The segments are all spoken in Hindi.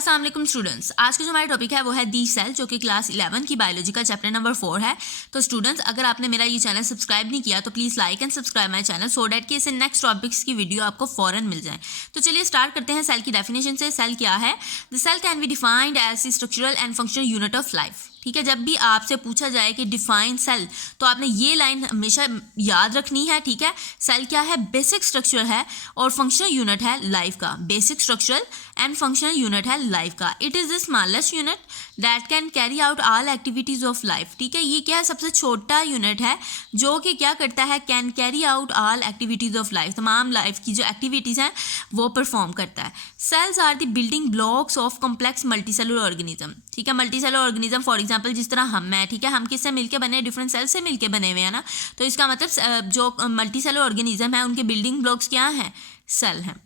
अस्सलाम वालेकुम स्टूडेंट्स, आज का जो हमारा टॉपिक है वो है दी सेल, जो कि क्लास 11 की बायोलॉजी का चैप्टर नंबर 4 है। तो स्टूडेंट्स, अगर आपने मेरा ये चैनल सब्सक्राइब नहीं किया तो please like and subscribe my channel so that कि इससे नेक्स्ट टॉपिक्स की वीडियो आपको फ़ौरन मिल जाए। तो चलिए स्टार्ट करते हैं सेल की डेफिनेशन से। सेल क्या है? The cell can be defined as the structural and functional unit of life. ठीक है, जब भी आपसे पूछा जाए कि डिफाइन सेल, तो आपने ये लाइन हमेशा याद रखनी है। ठीक है, सेल क्या है? बेसिक स्ट्रक्चर है और फंक्शनल यूनिट है लाइफ का। Basic structural and functional unit है लाइफ का। It is the smallest unit that can carry out all activities of life. ठीक है, ये क्या है? सबसे छोटा यूनिट है जो कि क्या करता है? Can carry out all activities of life, तमाम लाइफ की जो एक्टिविटीज़ हैं वो परफॉर्म करता है। Cells are the building blocks of complex multicellular organism. ठीक है, मल्टीसेलुलर ऑर्गेनिज्म फॉर एग्जांपल जिस तरह हम हैं, ठीक है, हम किससे मिलके बने? डिफरेंट सेल से मिलके बने हुए हैं ना। तो इसका मतलब जो मल्टीसेलुलर ऑर्गेनिज्म है उनके बिल्डिंग ब्लॉक्स क्या हैं? सेल हैं।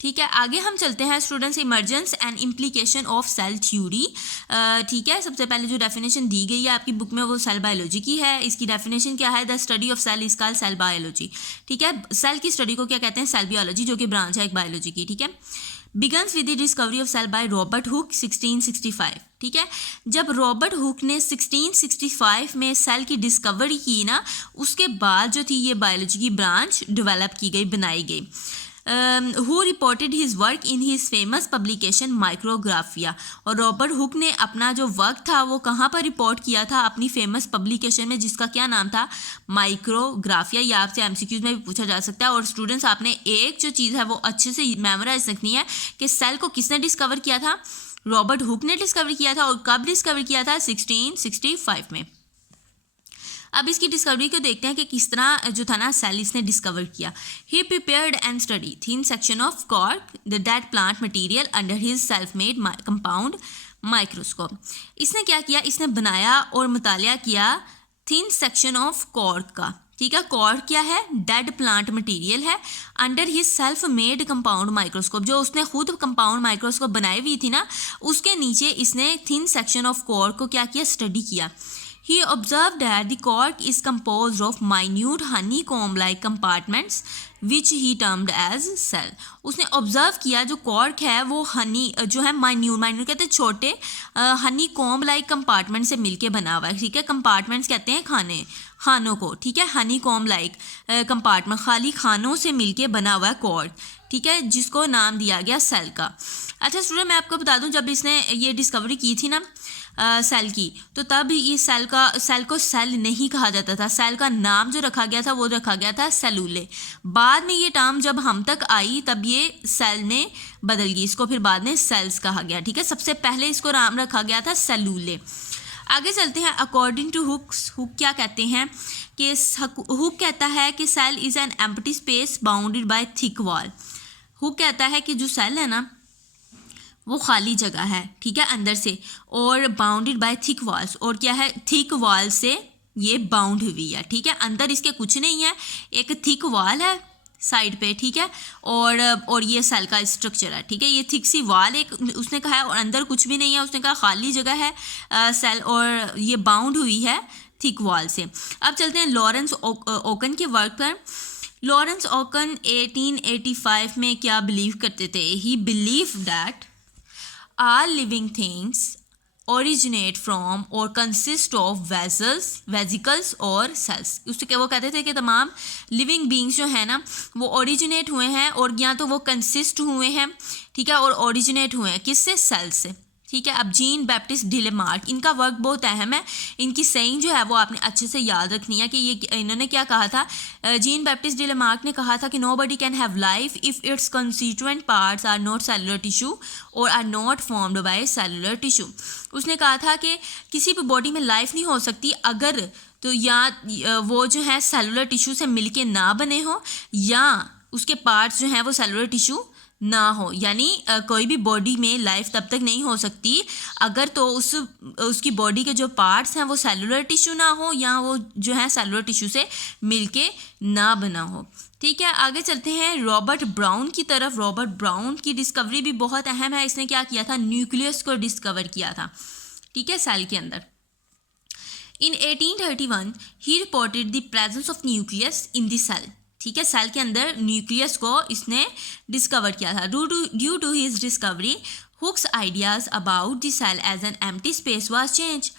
ठीक है, आगे हम चलते हैं students, emergence and implication of cell theory. ठीक है, सबसे पहले जो डेफिनेशन दी गई है आपकी बुक में वो सेल बायोलॉजी की है। इसकी डेफिनेशन क्या है? The study of cell is called cell biology. ठीक है, सेल की स्टडी को क्या कहते हैं? सेल बायोलॉजी, जो कि ब्रांच है एक बायोलॉजी की। ठीक है, begins with the discovery of cell by Robert Hooke 1665। ठीक है, जब रॉबर्ट हुक ने 1665 में सेल की डिस्कवरी की ना, उसके बाद जो थी ये बायोलॉजी की ब्रांच डेवलप की गई, बनाई गई। Who reported his work in his famous publication Micrographia. और रॉबर्ट हुक ने अपना जो वर्क था वो कहाँ पर रिपोर्ट किया था? अपनी फेमस पब्लिकेशन में, जिसका क्या नाम था? माइक्रोग्राफिया। या आपसे एमसीक्यूज में भी पूछा जा सकता है। और स्टूडेंट्स, आपने एक जो चीज़ है वो अच्छे से मेमोराइज रखनी है कि सेल को किसने डिस्कवर किया था? रॉबर्ट हुक ने डिस्कवर किया था। और कब डिस्कवर किया था? 1665 में। अब इसकी डिस्कवरी को देखते हैं कि किस तरह जो था ना सेल इसने डिस्कवर किया। He prepared and study thin section of cork that plant material under his self made compound microscope. इसने क्या किया? इसने बनाया और मुतालिया किया थिन सेक्शन ऑफ कॉर्क का। ठीक है, कॉर्क क्या है? डेड प्लांट मटेरियल है। Under his self made compound microscope, जो उसने खुद कंपाउंड माइक्रोस्कोप बनाई हुई थी ना, उसके नीचे इसने थिन सेक्शन ऑफ कॉर्क को क्या किया? स्टडी किया। He observed that the cork is composed of minute honeycomb-like compartments, which he termed as cell. उसने ऑब्जर्व किया जो कॉर्क है वो हनी जो है माइन्यूट कहते हैं छोटे हनी कॉम्ब लाइक कंपार्टमेंट से मिलके बना हुआ है। ठीक है, कंपार्टमेंट्स कहते हैं खानों को। ठीक है, हनी कॉम्ब लाइक कंपार्टमेंट, खाली खानों से मिलके बना हुआ है कॉर्क। ठीक है, जिसको नाम दिया गया सेल का। अच्छा स्टूडेंट, मैं आपको बता दूं, जब इसने ये डिस्कवरी की थी ना सेल की, तो तब ये सेल को सेल नहीं कहा जाता था। सेल का नाम जो रखा गया था वो रखा गया था सेलुले। बाद में ये टर्म जब हम तक आई तब ये सेल ने बदल गई, इसको फिर बाद में सेल्स कहा गया। ठीक है, सबसे पहले इसको नाम रखा गया था सेलुले। आगे चलते हैं। अकॉर्डिंग टू हुक क्या कहते हैं कि हुक कहता है कि cell is an empty space bounded by thick wall. Hooke कहता है कि जो सेल है ना वो खाली जगह है, ठीक है, अंदर से, और बाउंडेड बाय थिक वॉल्स। और क्या है? थिक वॉल से ये बाउंड हुई है। ठीक है, अंदर इसके कुछ नहीं है, एक थिक वॉल है साइड पे। ठीक है, और ये सेल का स्ट्रक्चर है। ठीक है, ये थिक सी वॉल एक उसने कहा है, और अंदर कुछ भी नहीं है। उसने कहा खाली जगह है सेल, और ये बाउंड हुई है थिक वॉल से। अब चलते हैं लॉरेंस ओकन के वर्क पर। लॉरेंस ओकन 1885 में क्या बिलीव करते थे? ही believe that all living things originate from or consist of vesicles और cells। उससे क्या वो कहते थे कि तमाम लिविंग बींग्स जो है ना वो ओरिजिनेट हुए हैं, और या तो वो कंसिस्ट हुए हैं, ठीक है, और ओरिजिनेट हुए हैं किससे? सेल से। ठीक है, अब जीन बैप्टिस्ट डी लेमार्क, इनका वर्क बहुत अहम है। इनकी सेइंग जो है वो आपने अच्छे से याद रखनी है कि ये इन्होंने क्या कहा था? जीन बैप्टिस्ट डी लेमार्क ने कहा था कि nobody can have life if its constituent parts are not cellular tissue और are not formed by cellular tissue. उसने कहा था कि किसी भी बॉडी में लाइफ नहीं हो सकती अगर तो या वो जो है सेलुलर टिश्यू से मिलके ना बने हो, या उसके पार्ट्स जो हैं वो सेलुलर टिश्यू ना हो। यानी कोई भी बॉडी में लाइफ तब तक नहीं हो सकती अगर तो उसकी बॉडी के जो पार्ट्स हैं वो सेलुलर टिश्यू ना हो, या वो जो है सेलुलर टिश्यू से मिलके ना बना हो। ठीक है, आगे चलते हैं रॉबर्ट ब्राउन की तरफ। रॉबर्ट ब्राउन की डिस्कवरी भी बहुत अहम है। इसने क्या किया था? न्यूक्लियस को डिस्कवर किया था। ठीक है, सेल के अंदर। In 1831 he reported the presence of nucleus in the cell। ठीक है, सेल के अंदर न्यूक्लियस को इसने डिस्कवर किया था। Due to his discovery Hooke's ideas about the cell as an empty space was change.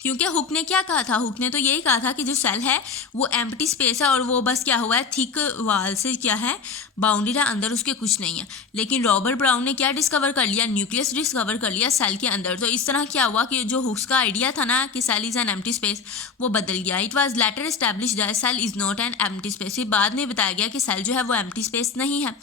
क्योंकि हुक ने क्या कहा था, हुक ने तो यही कहा था कि जो सेल है वो एम्प्टी स्पेस है और वो बस क्या हुआ है, थिक वाल से क्या है, बाउंडेड है, अंदर उसके कुछ नहीं है। लेकिन रॉबर्ट ब्राउन ने क्या डिस्कवर कर लिया, न्यूक्लियस डिस्कवर कर लिया सेल के अंदर। तो इस तरह क्या हुआ कि जो हुक्स का आइडिया था ना कि cell is an empty space, वो बदल गया। It was later established that cell is not an empty space. ये बाद में बताया गया कि सेल जो है वो एम्प्टी स्पेस नहीं है।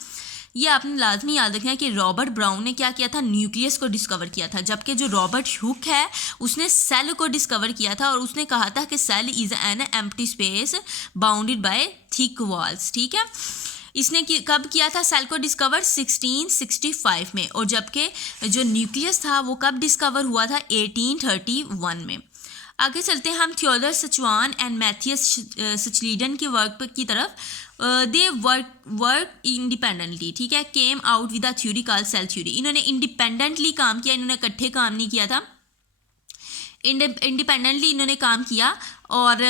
ये आपने लाजमी याद रखना है कि रॉबर्ट ब्राउन ने क्या किया था, न्यूक्लियस को डिस्कवर किया था, जबकि जो रॉबर्ट हुक है उसने सेल को डिस्कवर किया था और उसने कहा था कि cell is an empty space bounded by thick walls. ठीक है, इसने कब किया था सेल को डिस्कवर, 1665 में, और जबकि जो न्यूक्लियस था वो कब डिस्कवर हुआ था, 1831 में। आगे चलते हैं हम Theodor Schwann and Matthias Schleiden के वर्क की तरफ। दे वर्क इंडिपेंडेंटली, ठीक है, came out with a theory called cell theory. इन्होंने इंडिपेंडेंटली काम किया, इन्होंने इकट्ठे काम नहीं किया था, इंडिपेंडेंटली इन्होंने काम किया। और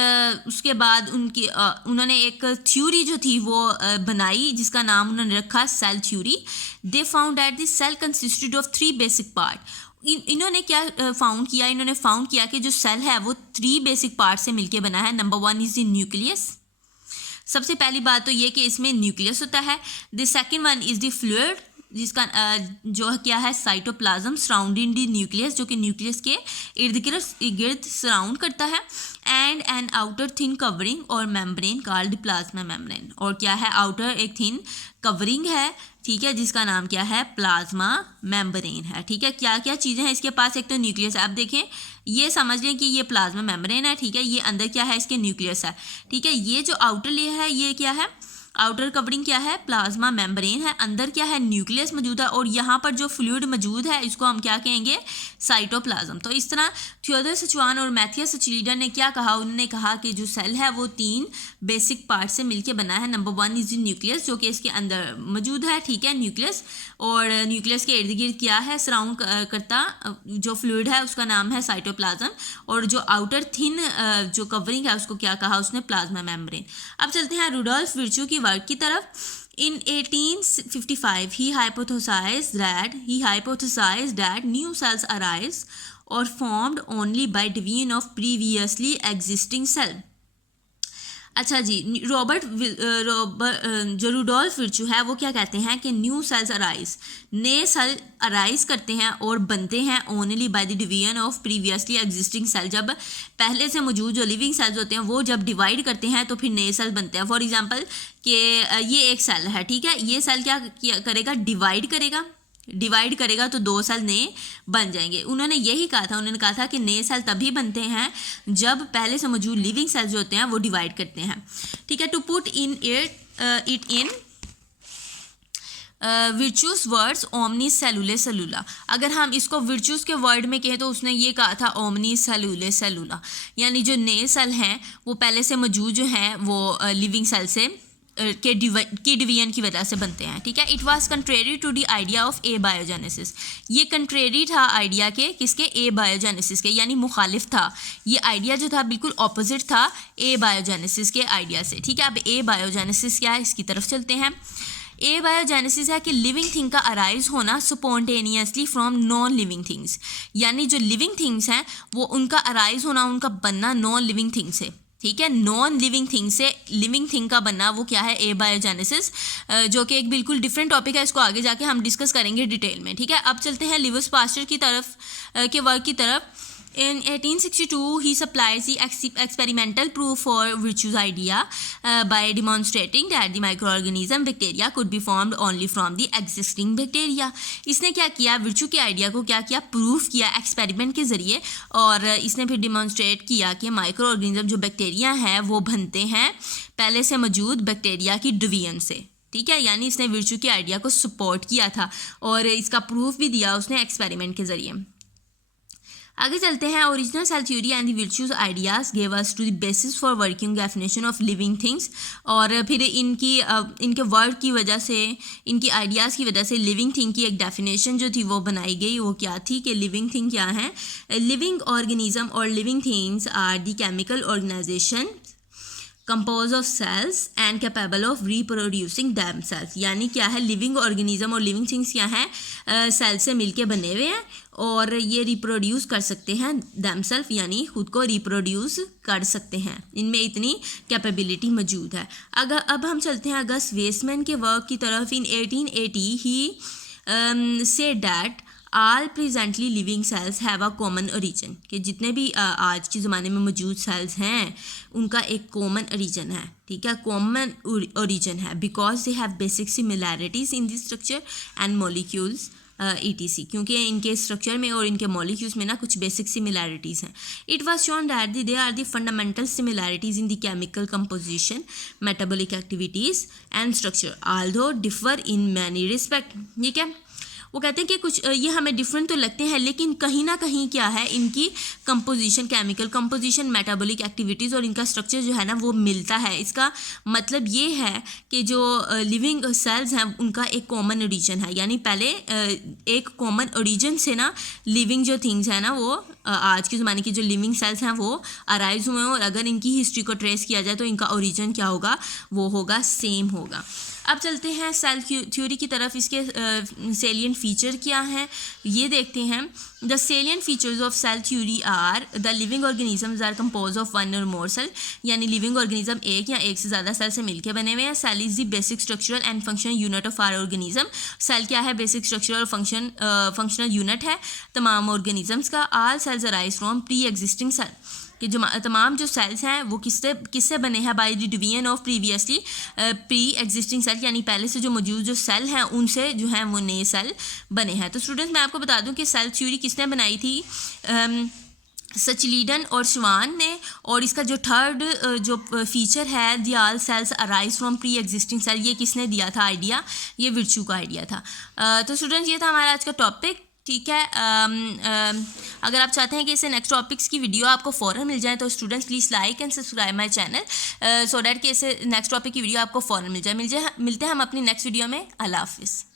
उसके बाद उन्होंने एक थ्योरी जो थी वो बनाई जिसका नाम उन्होंने रखा cell theory. They found that the cell consisted of 3 basic part. इन्होंने क्या फाउंड किया, इन्होंने फाउंड किया कि जो सेल है वो 3 बेसिक पार्ट से मिलके बना है। नंबर 1 इज़ द न्यूक्लियस, सबसे पहली बात तो ये कि इसमें न्यूक्लियस होता है। The second one is the fluid, जिसका जो क्या है साइटोप्लाज्म सराउंडिंग द न्यूक्लियस, जो कि न्यूक्लियस के इर्द गिर्द सराउंड करता है। And an outer thin covering or membrane called plasma membrane. और क्या है, आउटर एक थिन कवरिंग है, ठीक है, जिसका नाम क्या है, प्लाज्मा मेम्ब्रेन है। ठीक है, क्या क्या चीज़ें हैं इसके पास, एक तो न्यूक्लियस है, आप देखें ये समझ लें कि ये प्लाज्मा मेम्ब्रेन है, ठीक है, ये अंदर क्या है, इसके न्यूक्लियस है, ठीक है। ये जो आउटर लेयर है ये क्या है, आउटर कवरिंग क्या है, प्लाज्मा मेम्ब्रेन है, अंदर क्या है, न्यूक्लियस मौजूद है, और यहाँ पर जो फ्लूइड मौजूद है इसको हम क्या कहेंगे, साइटोप्लाज्म। तो इस तरह थियोडर सचवान और मैथियस सचलीडन ने क्या कहा, उन्होंने कहा कि जो सेल है वो 3 बेसिक पार्ट से मिलके बना है। नंबर 1 इज न्यूक्लियस, जो कि इसके अंदर मौजूद है, ठीक है, न्यूक्लियस, और न्यूक्लियस के इर्द गिर्द क्या है, सराउंड करता जो फ्लूइड है उसका नाम है साइटोप्लाज्म, और जो आउटर थिन जो कवरिंग है उसको क्या कहा उसने, प्लाज्मा मेम्ब्रेन। अब चलते हैं रुडोल्फ विर्च्यू की वर्क की तरफ। In 1855, he hypothesized that new cells arise or formed only by division of previously existing cell. अच्छा जी, जो रुडोल्फ विर्च्यू है वो क्या कहते हैं कि न्यू सेल्स अराइज, नए सेल अराइज करते हैं और बनते हैं only by the division of previously existing cell. जब पहले से मौजूद जो लिविंग सेल्स होते हैं वो जब डिवाइड करते हैं तो फिर नए सेल बनते हैं। फॉर एग्जांपल कि ये एक सेल है, ठीक है, ये सेल क्या करेगा, डिवाइड करेगा तो 2 सेल नए बन जाएंगे। उन्होंने यही कहा था, उन्होंने कहा था कि नए सेल तभी बनते हैं जब पहले से मौजूद लिविंग सेल्स जो होते हैं वो डिवाइड करते हैं, ठीक है। To put in it in Virchow's words ओमनी सेलुले सेलुला, अगर हम इसको विर्च्यूस के वर्ड में कहें तो उसने ये कहा था ओमनी सेलुले सेलुला, यानी जो नए सेल हैं वो पहले से मौजूद जो हैं वो लिविंग सेल से के डिवीजन की वजह से बनते हैं, ठीक है। It was contrary to the idea of abiogenesis, ये कंट्रेरी था आइडिया के, किसके, ए बायोजेनेसिस के, यानी मुखालिफ था। ये आइडिया जो था बिल्कुल ऑपोजिट था ए बायोजेनेसिस के आइडिया से, ठीक है। अब ए बायोजेनेसिस क्या है, इसकी तरफ चलते हैं। ए बायोजेनेसिस है कि लिविंग थिंग का अराइज होना spontaneously from non living things, यानी जो लिविंग थिंग्स हैं वो उनका अराइज होना, उनका बनना नॉन लिविंग थिंग से, ठीक है। नॉन लिविंग थिंग से लिविंग थिंग का बनना वो क्या है, ए बायोजेनेसिस, जो कि एक बिल्कुल डिफरेंट टॉपिक है, इसको आगे जाके हम डिस्कस करेंगे डिटेल में, ठीक है। अब चलते हैं लिविस पास्चर की तरफ के वर्क की तरफ। In 1862, he supplies the experimental proof for Virchew's idea by demonstrating that the microorganism bacteria could be formed only from the existing bacteria. इसने क्या किया, विर्च्यू के आइडिया को क्या किया, प्रूफ किया एक्सपेरिमेंट के ज़रिए, और इसने फिर डिमॉन्स्ट्रेट किया कि माइक्रो ऑर्गेनिज्म जो बैक्टीरिया हैं वो बनते हैं पहले से मौजूद बैक्टीरिया की डिवीजन से, ठीक है। यानी इसने विर्च्यू के आइडिया को सपोर्ट किया था और इसका प्रूफ भी दिया उसने एक्सपेरिमेंट के ज़रिए। आगे चलते हैं। Original cell theory and the Virchow's ideas gave us to the basis for working definition of living things, और फिर इनके वर्ड की वजह से, इनकी आइडियाज़ की वजह से लिविंग थिंग की एक डेफिनेशन जो थी वो बनाई गई। वो क्या थी कि लिविंग थिंग क्या है, लिविंग ऑर्गेनिज्म और living things are the chemical organization compose of cells and capable of reproducing them cells, यानी क्या है, लिविंग ऑर्गेनिज्म और लिविंग थिंग्स क्या हैं, सेल से मिलके बने हुए हैं और ये रिप्रोड्यूस कर सकते हैं दैम सेल्फ, यानी खुद को रिप्रोड्यूस कर सकते हैं, इनमें इतनी कैपेबिलिटी मौजूद है। अगर अब हम चलते हैं अगस्त वेस्टमैन के वर्क की तरफ। इन 1880 ही said that all presently living cells have a common origin, कि जितने भी आज के ज़माने में मौजूद सेल्स हैं उनका एक कॉमन ओरिजिन है, ठीक है, कॉमन ओरिजिन है, because they have basic similarities in the structure and molecules ETC, क्योंकि इनके स्ट्रक्चर में और इनके मॉलिक्यूल्स में ना कुछ बेसिक सिमिलैरिटीज़ हैं। It was shown that they are the fundamental similarities in the chemical composition, metabolic activities and structure, although differ in many respect. ठीक है, वो कहते हैं कि कुछ ये हमें डिफरेंट तो लगते हैं, लेकिन कहीं ना कहीं क्या है, इनकी composition, chemical composition, metabolic activities और इनका स्ट्रक्चर जो है ना वो मिलता है। इसका मतलब ये है कि जो लिविंग सेल्स हैं उनका एक कॉमन ओरिजिन है, यानी पहले एक कॉमन ओरिजिन से ना लिविंग जो थिंग्स हैं ना वो आज के ज़माने की जो लिविंग सेल्स हैं वो अराइज हुए हैं, और अगर इनकी हिस्ट्री को ट्रेस किया जाए तो इनका ओरिजिन क्या होगा, वो होगा सेम होगा। अब चलते हैं सेल थ्योरी की तरफ। इसके सेलिएंट फीचर क्या हैं ये देखते हैं। The salient features of cell theory are the living organisms are compose of one or more cell, यानी लिविंग ऑर्गेनिज्म एक या एक से ज़्यादा सेल से मिलकर बने हुए हैं। Cell is the basic structural and functional unit of our organism. Cell क्या है, बेसिक स्ट्रक्चरल और फंक्शनल यूनिट है तमाम ऑर्गेनिजम्स का। All cells arise from pre existing cell, कि जो तमाम जो सेल्स हैं वो किससे बने हैं, by the division of previously pre existing cell, यानी पहले से जो मौजूद जो सेल हैं उनसे जो हैं वो नए सेल बने हैं। तो स्टूडेंट्स मैं आपको बता दूं कि सेल थ्योरी किसने बनाई थी, सचलीडन और श्वान ने, और इसका जो थर्ड जो फीचर है the all cells arise from pre existing cell, ये किसने दिया था आइडिया, ये विर्चू का आइडिया था। तो स्टूडेंट्स ये था हमारा आज का टॉपिक, ठीक है। अगर आप चाहते हैं कि इसे नेक्स्ट टॉपिक्स की वीडियो आपको फ़ौरन मिल जाए तो students please like and subscribe my channel so that कि इसे नेक्स्ट टॉपिक की वीडियो आपको फ़ौरन मिल जाए। मिलते हैं हम अपनी नेक्स्ट वीडियो में। अल्लाह हाफिज़।